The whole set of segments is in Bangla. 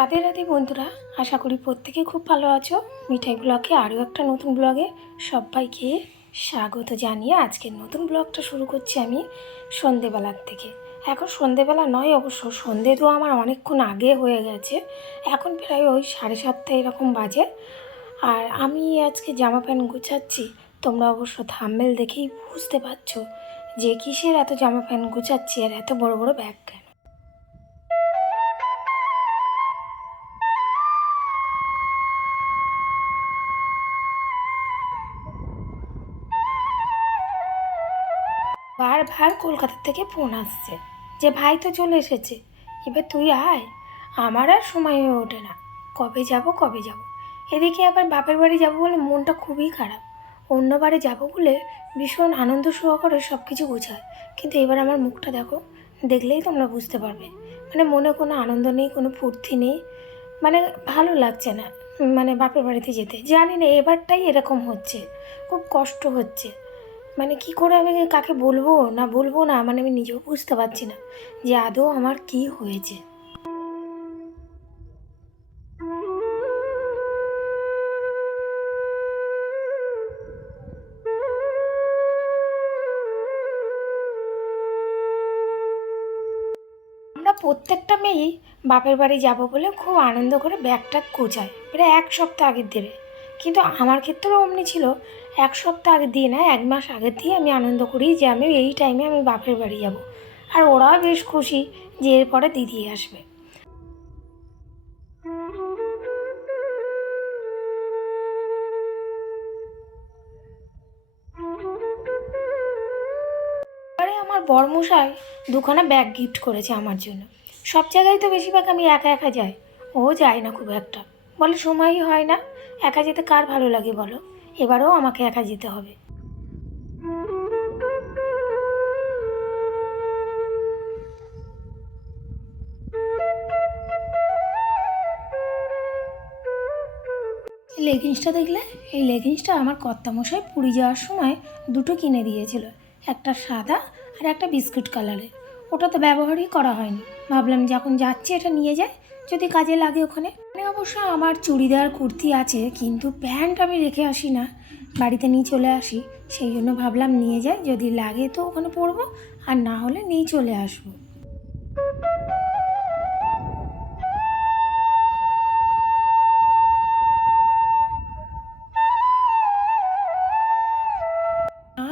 রাধে রাধে বন্ধুরা, আশা করি প্রত্যেকে খুব ভালো আছো। মিঠাই ব্লগে আরও একটা নতুন ব্লগে সবাইকে স্বাগত জানিয়ে আজকের নতুন ব্লগটা শুরু করছি আমি সন্ধেবেলার থেকে। এখন সন্ধেবেলা নয় অবশ্য, সন্ধে তো আমার অনেকক্ষণ আগে হয়ে গেছে। এখন প্রায় ওই সাড়ে সাতটা এরকম বাজে। আর আমি আজকে জামা প্যান্ট গুছাচ্ছি, তোমরা অবশ্য থাম্বেল দেখেই বুঝতে পারছ যে কিসের এত জামা প্যান্ট গুছাচ্ছি আর এত বড় বড় ব্যাগ বারবার কলকাতা থেকে ফোন আসছে যে, ভাই তো চলে এসেছে। এবার তুই আয়। আমার আর সময় হয়ে ওঠে না। কবে যাব কবে যাব? এদিকে আবার বাপের বাড়ি যাব বলে মনটা খুবই খারাপ। অন্য বারে যাব বলে ভীষণ আনন্দ সহকারে সব কিছু বোঝায় কিন্তু এবার আমার মুখটা দেখো, দেখলেই তোমরা বুঝতে পারবে। মানে মনে কোনো আনন্দ নেই, কোনো ফুর্তি নেই। মানে ভালো লাগছে না। মানে বাপের বাড়িতে যেতে। জানি না, এবারটাই এরকম হচ্ছে। খুব কষ্ট হচ্ছে। মানে কি করে আমি কাকে বলব? না বলব না মানে আমি নিজেও বুঝতে পারছি না যে আদৌ আমার কি হয়েছে। আমরা প্রত্যেকটা মেয়েই বাপের বাড়ি যাব বলে খুব আনন্দ করে ব্যাগটা গোছায় প্রায় এক সপ্তাহ আগের দেবে কিন্তু আমার ক্ষেত্রেও অমনি ছিল এক সপ্তাহ আগে দিয়ে না, এক মাস আগের দিয়ে আমি আনন্দ করি যে আমি এই টাইমে আমি বাপের বাড়ি যাব। আর ওরাও বেশ খুশি যে এরপরে দিদি আসবে। আমার বরমশাই দুখানা ব্যাগ গিফট করেছে আমার জন্য। সব জায়গায় তো বেশিরভাগ আমি একা একা যাই। ও যায় না খুব একটা। বলে, সময়ই হয় না। একা যেতে কার ভালো লাগে বলো? এবারেও আমাকে একা যেতে হবে। লেগিংসটা দেখলে? এই লেগিংসটা আমার কর্তামশাই পুরী যাওয়ার সময় দুটো কিনে দিয়েছিল। একটা সাদা আর একটা বিস্কুট কালারের। ওটা তো ব্যবহারই করা হয়নি। ভাবলাম যখন যাচ্ছি এটা নিয়ে যাই যদি কাজে লাগে ওখানে? মানে অবশ্য আমার চুড়িদার, কুর্তি আছে, কিন্তু প্যান্ট আমি রেখে আসি না। বাড়িতে নিয়ে চলে আসি, সেই জন্য ভাবলাম নিয়ে যাই, যদি লাগে তো ওখানে পরবো, আর না হলে নিয়ে চলে আসব।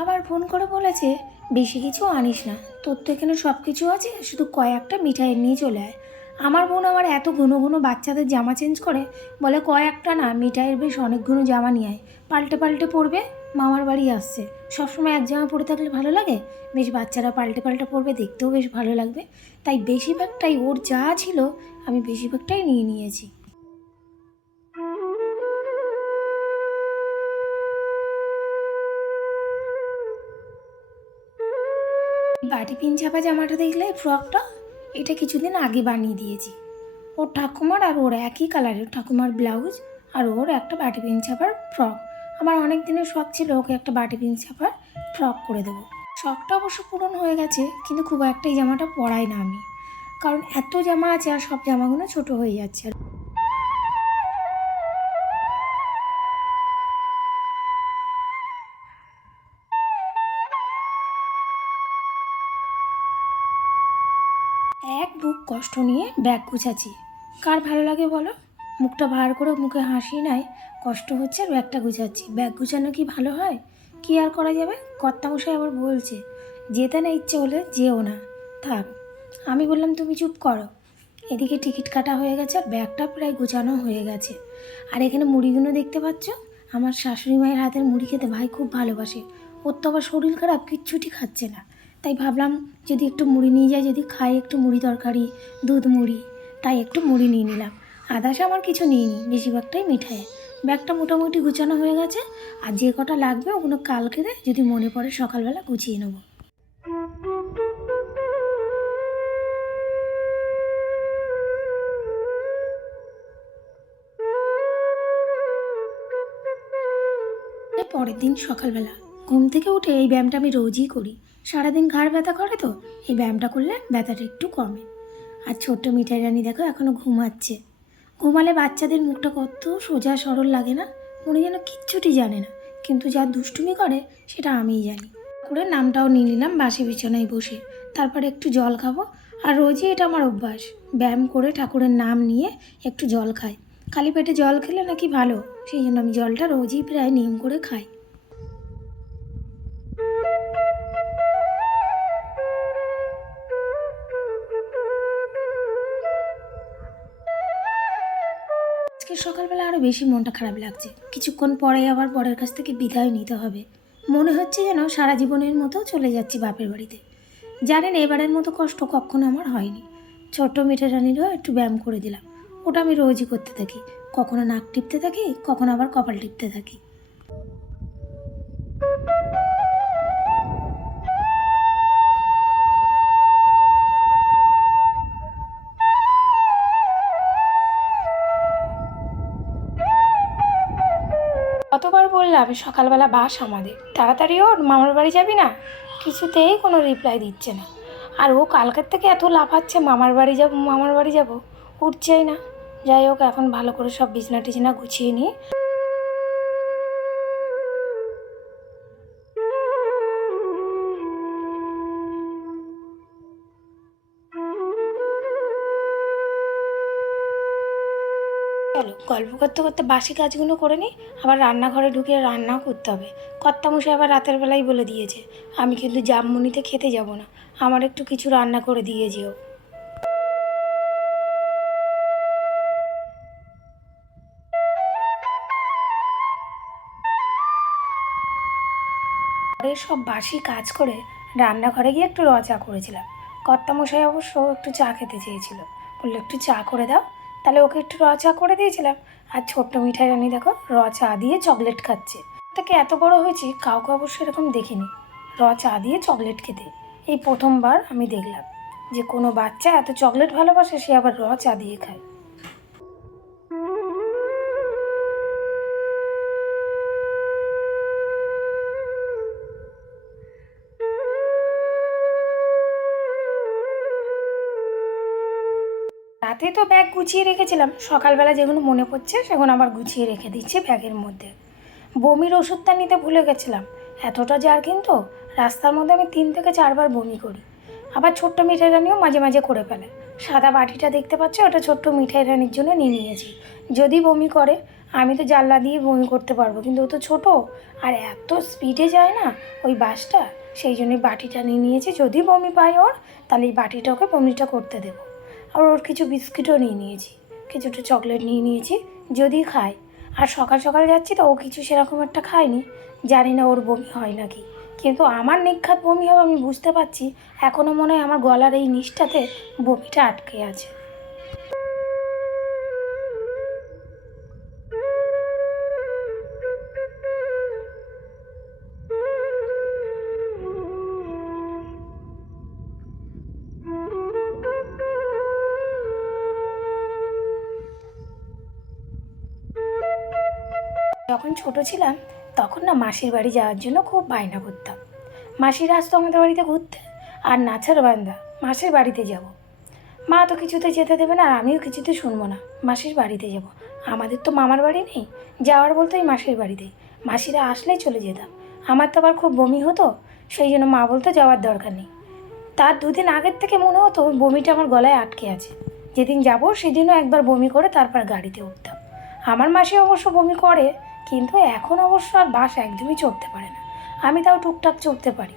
আবার ফোন করে বলেছে, বেশি কিছু আনিস না, তোর তো এখানে সব কিছু আছে, শুধু কয়েকটা মিঠাই নিয়ে চলে আয়। আমার বোন আমার এত ঘন ঘন বাচ্চাদের জামা চেঞ্জ করে, বলে কয়েকটা না মিঠাইয়ের বেশ অনেকগুলো জামা নিয়ে আয়। পাল্টে পাল্টে পরবে, মামার বাড়ি আসছে। সবসময় এক জামা পরে থাকলে ভালো লাগে? বেশ বাচ্চারা পাল্টে পাল্টে পরবে, দেখতেও বেশ ভালো লাগবে। তাই বেশিরভাগটাই ওর যা ছিল, আমি বেশিরভাগটাই নিয়ে নিয়েছি। বাটি পিন ছাপা জামাটা দেখলে, ফ্রকটা এটা কিছুদিন আগে বানিয়ে দিয়েছি। ওর ঠাকুমার আর ওর একই কালারের ঠাকুমার ব্লাউজ আর ওর একটা বাটি পিন ছাপার ফ্রক আমার অনেক দিনের শখ ছিল ওকে একটা বাটি পিন ছাপার ফ্রক করে দেবো। শখটা অবশ্য পূরণ হয়ে গেছে, কিন্তু খুব একটা এই জামাটা পরাই না আমি। কারণ এত জামা আছে আর সব জামাগুলো ছোট হয়ে যাচ্ছে। আর কষ্ট নিয়ে ব্যাগ গুছাচ্ছি। কার ভালো লাগে বলো? মুখটা ভার করে মুখে হাসি নাই, কষ্ট হচ্ছে আর ব্যাগটা গুছাচ্ছি। ব্যাগ গুছানো কি ভালো হয়? কি আর করা যাবে? কর্তামশাই আবার বলছে যেতে না ইচ্ছে হলে যেও না। থাক, আমি বললাম তুমি চুপ করো। এদিকে টিকিট কাটা হয়ে গেছে, আর ব্যাগটা প্রায় গোছানো হয়ে গেছে। আর এখানে মুড়িগুলো দেখতে পাচ্ছ? আমার শাশুড়ি মায়ের হাতের মুড়ি খেতে ভাই খুব ভালোবাসে। ওর তো আবার শরীর খারাপ, কিচ্ছুটি খাচ্ছে না। তাই ভাবলাম যদি একটু মুড়ি নিয়ে যাই, যদি খাই একটু মুড়ি তরকারি, দুধ মুড়ি, তাই একটু মুড়ি নিয়ে নিলাম। আদাস আমার কিছু নিইনি বেশিরভাগটাই মিঠাই। ব্যাগটা মোটামুটি গুছানো হয়ে গেছে, আর যে কটা লাগবে ওগুলো কালকে যদি মনে পড়ে সকালবেলা গুছিয়ে নেব। পরের দিন সকালবেলা ঘুম থেকে উঠে এই ব্যায়ামটা আমি রোজই করি। সারাদিন ঘাড় ব্যথা করে তো, এই ব্যায়ামটা করলে ব্যথাটা একটু কমে। আর ছোট্ট মিঠাই রানী দেখো এখনও ঘুমাচ্ছে। ঘুমালে বাচ্চাদের মুখটা কত সোজা সরল লাগে না, মনে যেন কিচ্ছুটি জানে না। কিন্তু যা দুষ্টুমি করে, সেটা আমিই জানি। করে নামটাও নিয়ে নিলাম বাসি বিছানায় বসে। তারপরে একটু জল খাব, আর রোজই এটা আমার অভ্যাস। ব্যায়াম করে ঠাকুরের নাম নিয়ে একটু জল খাই। খালি পেটে জল খেলে নাকি ভালো, সেই জন্য আমি জলটা রোজই প্রায় নিয়ম করে খাই। আরও বেশি মনটা খারাপ লাগছে। কিছুক্ষণ পরে আবার বরের কাছ থেকে বিদায় নিতে হবে। মনে হচ্ছে যেন সারা জীবনের মতো চলে যাচ্ছি বাপের বাড়িতে। জানেন, এবারের মতো কষ্ট কখনো আমার হয়নি। ছোট্ট মিঠে রানিরও একটু ব্যায়াম করে দিলাম। ওটা আমি রোজই করতে থাকি। কখনো নাক টিপতে থাকি, কখনো আবার কপাল টিপতে থাকি। কতবার সকালবেলা বাস আমাদের। তাড়াতাড়ি ওর মামার বাড়ি যাবি না? কিছুতেই কোনো রিপ্লাই দিচ্ছে না। আর ও কালকের থেকে এত লাফাচ্ছে, মামার বাড়ি যাব, মামার বাড়ি যাব, উঠছেই না। যাই হোক, এখন ভালো করে সব বিছনা টিছনা গুছিয়ে নিয়ে চলো গল্প করতে করতে বাসি কাজগুলো করে নিই আবার রান্নাঘরে ঢুকে রান্নাও করতে হবে। কর্তামশাই আবার রাতের বেলায় বলে দিয়েছে, আমি কিন্তু জামমুনিতে খেতে যাব না, আমার একটু কিছু রান্না করে দিয়ে যেও। সব বাসি কাজ করে রান্নাঘরে গিয়ে একটু র চা করেছিলাম। কর্তামশাই অবশ্য একটু চা খেতে চেয়েছিল। বলল, একটু চা করে দাও তাহলে ওকে একটু রচা করে দিয়েছিলাম। আর ছোট্ট মিঠাই রানি দেখো, রচা দিয়ে চকলেট খাচ্ছে। তাকে এত বড় হয়েছি? কাউকে অবশ্যই এরকম দেখিনি। রচা দিয়ে চকলেট খেতে। এই প্রথমবার আমি দেখলাম যে কোনো বাচ্চা এত চকলেট ভালোবাসে, সে আবার রচা দিয়ে খায়। রাতে তো ব্যাগ গুছিয়ে রেখেছিলাম। সকালবেলা যেগুলো মনে পড়ছে, সেগুলো আবার গুছিয়ে রেখে দিচ্ছি ব্যাগের মধ্যে। বমির ওষুধটা নিতে ভুলে গেছিলাম। এতটা জার কিন্তু রাস্তার মধ্যে আমি তিন থেকে চারবার বমি করি। আবার ছোট্ট মিঠাই রানিও মাঝে মাঝে করে ফেলে। সাদা বাটিটা দেখতে পাচ্ছ? ওটা ছোট্ট মিঠাই রানির জন্য নিয়ে নিয়েছি। যদি বমি করে, আমি তো জানলা দিয়ে বমি করতে পারব। কিন্তু ও তো ছোটো, আর এত স্পিডে যায় না ওই বাসটা, সেই জন্যই বাটিটা নিয়ে নিয়েছি। যদি বমি পায় ওর, তাহলে এই বাটিটা ওকে বমিটা করতে দেবো। আর ওর কিছু বিস্কিটও নিয়ে নিয়েছি। কিছুটা চকলেট নিয়ে নিয়েছি, যদি খায়। আর সকাল সকাল যাচ্ছি তো ও কিছু সেরকম একটা খায়নি। জানি না ওর বমি হয় নাকি। কিন্তু আমার নিখাত বমি হবে আমি বুঝতে পারছি। এখনও মনে হয় আমার গলার এই নিষ্ঠাতে বমিটা আটকে আছে। ছোট ছিলাম, তখন না মাসির বাড়ি যাওয়ার জন্য খুব বায়না করতাম। মাসিরা আসতো আমাদের বাড়িতে ঘুরতে, আর নাচার বান্দা, মাসির বাড়িতে যাব। মা তো কিছুতে যেতে দেবে না, আর আমিও কিছুতে শুনব না। মাসির বাড়িতে যাব। আমাদের তো মামার বাড়ি নেই, যাওয়ার বলতেই মাসির বাড়িতেই মাসিরা আসলেই চলে যেতাম। আমার তো আবার খুব বমি হতো, সেই জন্য মা বলতো যাওয়ার দরকার নেই। তার দুদিন আগের থেকে মনে হতো বমিটা আমার গলায় আটকে আছে। যেদিন যাব, সেদিনও একবার বমি করে তারপর গাড়িতে উঠতাম। আমার মাসি অবশ্য বমি করে কিন্তু এখন অবশ্য আর বাস একদমই চড়তে পারে না। আমি তাও টুকটাক চড়তে পারি।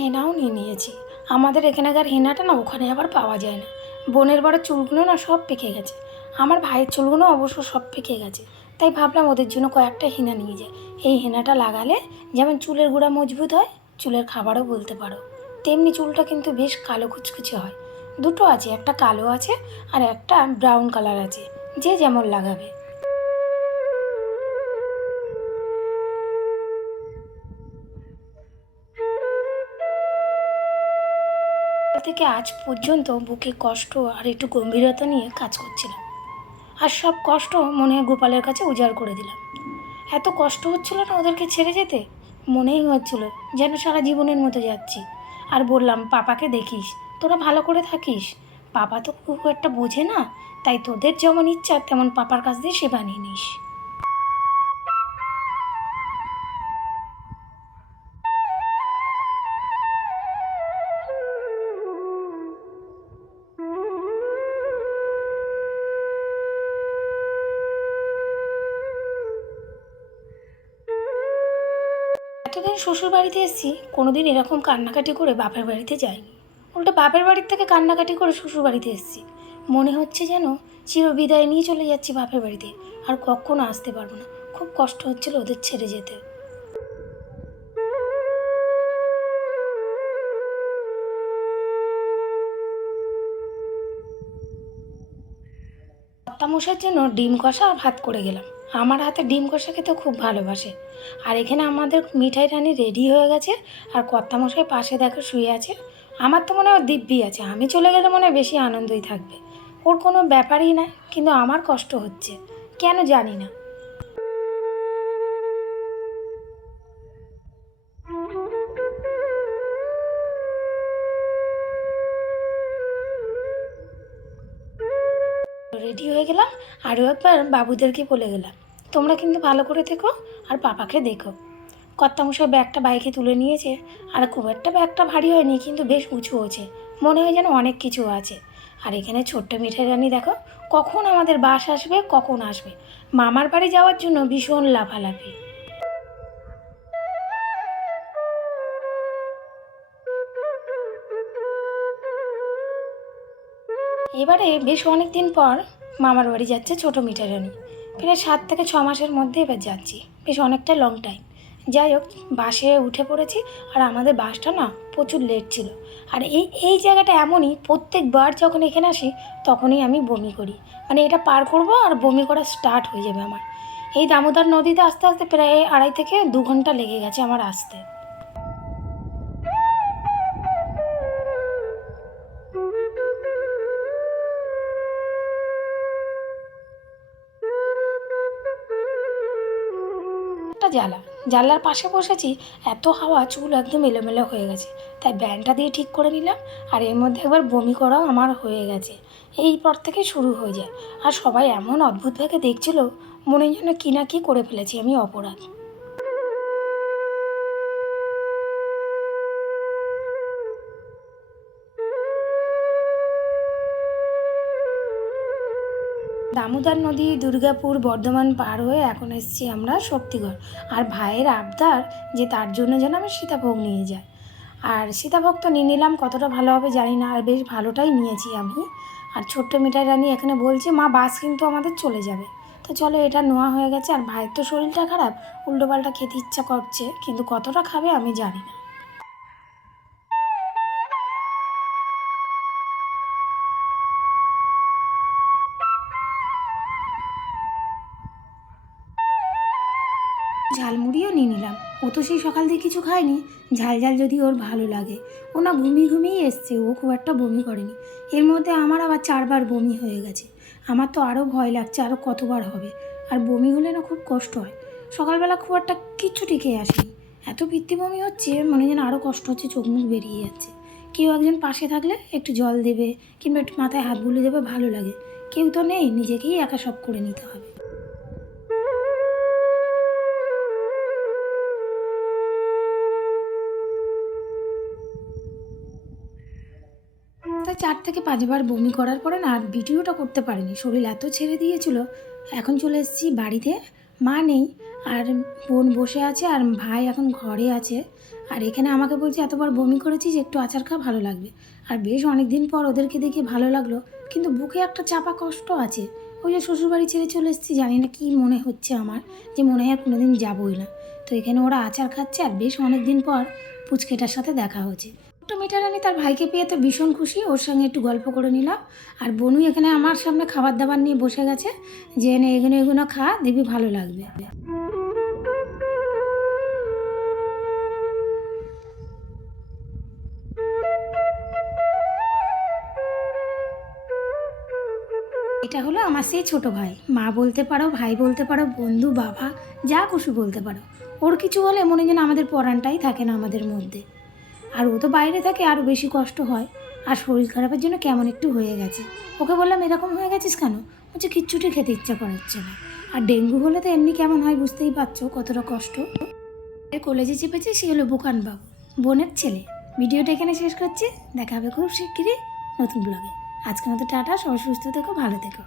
হেনাও নিয়ে নিয়েছি। আমাদের এখানকার হেনাটা না ওখানে আবার পাওয়া যায় না। বোনের বড় চুলগুলো না সব পেকে গেছে। আমার ভাইয়ের চুলগুলো অবশ্য সব পেকে গেছে। তাই ভাবলাম ওদের জন্য কয়েকটা হেনা নিয়ে যায় এই হেনাটা লাগালে যেমন চুলের গোড়া মজবুত হয়, চুলের খাবারও বলতে পারো। তেমনি চুলটা কিন্তু বেশ কালো কুচকুচে হয়। দুটো আছে, একটা কালো আছে আর একটা ব্রাউন কালার আছে, যে যেমন লাগাবে। থেকে আজ পর্যন্ত বুকে কষ্ট আর একটু গম্ভীরতা নিয়ে কাজ করছিলাম। আর সব কষ্ট মনে গোপালের কাছে উজাড় করে দিলাম। এত কষ্ট হচ্ছিল না ওদেরকে ছেড়ে যেতে? মনেই হচ্ছিল যেন সারা জীবনের মতো যাচ্ছি। আর বললাম, পাপাকে দেখিস, তোরা ভালো করে থাকিস। পাপা তো খুব একটা বোঝে না, তাই তোদের যেমন ইচ্ছা তেমন পাপার কাছ দিয়ে সেবা নিয়ে নিস। এতদিন শ্বশুর বাড়িতে এসেছি, কোনোদিন এরকম কান্নাকাটি করে বাপের বাড়িতে যাইনি। উল্টো বাপের বাড়ির থেকে কান্নাকাটি করে শ্বশুর বাড়িতে এসেছি। মনে হচ্ছে যেন চিরবিদায় নিয়ে চলে যাচ্ছি বাপের বাড়িতে, আর কখনো আসতে পারব না। খুব কষ্ট হচ্ছিল ওদের ছেড়ে যেতে। মশার জন্য ডিম কষা আর ভাত করে গেলাম। আমার হাতে ডিম কষা খেতে খুব ভালোবাসে। আর এখানে আমাদের মিঠাই রানি রেডি হয়ে গেছে, আর কর্তামশাই পাশে দেখো শুয়ে আছে। আমার তো মনে হয় দিব্যি আছে, আমি চলে গেলে মনে হয় বেশি আনন্দই থাকবে। ওর কোনো ব্যাপারই না, কিন্তু আমার কষ্ট হচ্ছে, কেন জানি না। রেডি হয়ে গেলাম আরও একবার বাবুদেরকে বলে গেলাম। তোমরা কিন্তু ভালো করে থেকো আর পাপাকে দেখো। কর্তামশাই ব্যাগটা বাইকে তুলে নিয়েছে আর খুব একটা ব্যাগটা ভারী হয়নি, কিন্তু বেশ উঁচু হয়েছে। মনে হয় যেন অনেক কিছু আছে। আর এখানে ছোট্ট মিঠাই রানী দেখো, কখন আমাদের বাস আসবে, কখন আসবে। মামার বাড়ি যাওয়ার জন্য ভীষণ লাফালাফি। এবারে বেশ অনেক দিন পর মামার বাড়ি যাচ্ছে ছোটো মিঠাই রানী। প্রায় সাত থেকে ছ মাসের মধ্যে এবার যাচ্ছি। বেশ অনেকটা লং টাইম যাই হোক, বাসে উঠে পড়েছি আর আমাদের বাসটা না প্রচুর লেট ছিল। আর এই এই জায়গাটা এমনই, প্রত্যেকবার যখন এখানে আসি, তখনই আমি বমি করি। মানে এটা পার করব আর বমি করা স্টার্ট হয়ে যাবে আমার। এই দামোদর নদীতে আস্তে আস্তে প্রায় আড়াই থেকে দু ঘণ্টা লেগে গেছে আমার আসতে। জ্বালা। জানলার পাশে বসেছি, এত হাওয়া, চুল একদম এলোমেলো হয়ে গেছে। তাই ব্যান্ডটা দিয়ে ঠিক করে নিলাম, আর এর মধ্যে একবার বমি করাও আমার হয়ে গেছে। এই পর থেকে শুরু হয়ে যায়। আর সবাই এমন অদ্ভুতভাবে দেখছিল, মনে যেন কী না কী করে ফেলেছি আমি অপরাধ। দামোদর নদী, দুর্গাপুর বর্ধমান পার হয়ে এখন এসেছি আমরা শক্তিগড়। আর ভাইয়ের আবদার যে তার জন্য যেন আমি সীতাভোগ নিয়ে যাই। আর সীতাভোগ তো নিয়ে নিলাম, কতটা ভালো হবে জানি না, আর বেশ ভালোটাই নিয়েছি আমি। আর ছোট্ট মিঠাই রানী এখানে বলছে, মা, বাস কিন্তু আমাদের চলে যাবে। তো চলো, এটা নেওয়া হয়ে গেছে। আর ভাইয়ের তো শরীরটা খারাপ, উল্টোপাল্টা খেতে ইচ্ছা করছে, কিন্তু কতটা খাবে আমি জানি না। ঝালমুড়িও নিয়ে নিলাম। ও তো সেই সকাল থেকে কিছু খায়নি। ঝাল ঝাল যদি ওর ভালো লাগে। ও না ঘুমিয়ে ঘুমিয়েই এসছে। ও খুব একটা বমি করেনি। এর মধ্যে আমার আবার চারবার বমি হয়ে গেছে। আমার তো আরও ভয় লাগছে আরও কতবার হবে। আর বমি হলে না খুব কষ্ট হয়। সকালবেলা খুব একটা কিচ্ছুটি খেয়ে আসিনি। এত বমি হচ্ছে, মনে যেন আরও কষ্ট হচ্ছে, চোখ মুখ বেরিয়ে যাচ্ছে। কেউ একজন পাশে থাকলে একটু জল দেবে, কিংবা একটু মাথায় হাত বুলিয়ে দেবে, ভালো লাগে। কেউ তো নেই, নিজেকেই একা সব করে নিতে হবে। তাই চার থেকে পাঁচবার বমি করার পরে না আর ভিডিওটা করতে পারিনি। শরীর এত ছেড়ে দিয়েছিল, এখন চলে এসেছি বাড়িতে। মা নেই, আর বোন বসে আছে, আর ভাই এখন ঘরে আছে। আর এখানে আমাকে বলছে, এতবার বমি করেছিস, একটু আচার খা, ভালো লাগবে। আর বেশ অনেক দিন পর ওদেরকে দেখে ভালো লাগল, কিন্তু বুকে একটা চাপা কষ্ট আছে। ওই যে শ্বশুরবাড়ি ছেড়ে চলে এসেছি, জানি না কী মনে হচ্ছে আমার, যে মনে হয় কোনোদিন যাবোই না। তো এখানে ওরা আচার খাচ্ছে, আর বেশ অনেক দিন পর পুচকেটার সাথে দেখা হচ্ছে। ছোট্ট মিঠারানি তার ভাইকে পেয়ে তো ভীষণ খুশি। ওর সঙ্গে একটু গল্প করে নিলাম। আর বনু এখানে আমার সামনে খাবার দাবার নিয়ে বসে গেছে। যে এনে এগুলো এগুলো খা, দেখবি ভালো লাগবে। এটা হলো আমার সেই ছোট ভাই। মা বলতে পারো, ভাই বলতে পারো, বন্ধু, বাবা, যা খুশি বলতে পারো। ওর কিছু হলে মনে যেন আমাদের পরাণটাই থাকে না আমাদের মধ্যে। আর ও তো বাইরে থাকে আরও বেশি কষ্ট হয়। আর শরীর খারাপের জন্য কেমন একটু হয়ে গেছে। ওকে বললাম, এরকম হয়ে গেছিস কেন? বলছে, কিচ্ছুটি খেতে ইচ্ছা করাচ্ছে না। আর ডেঙ্গু হলে তো এমনি কেমন হয় বুঝতেই পারছ কতটা কষ্ট। কলেজে চেপেছে, সে হলো বুকান বাবু বোনের ছেলে। ভিডিওটা এখানে শেষ করছি। দেখা হবে খুব শিগগিরই নতুন ব্লগে আজকের মতো টাটা, সবাই সুস্থ থেকো, ভালো থেকো।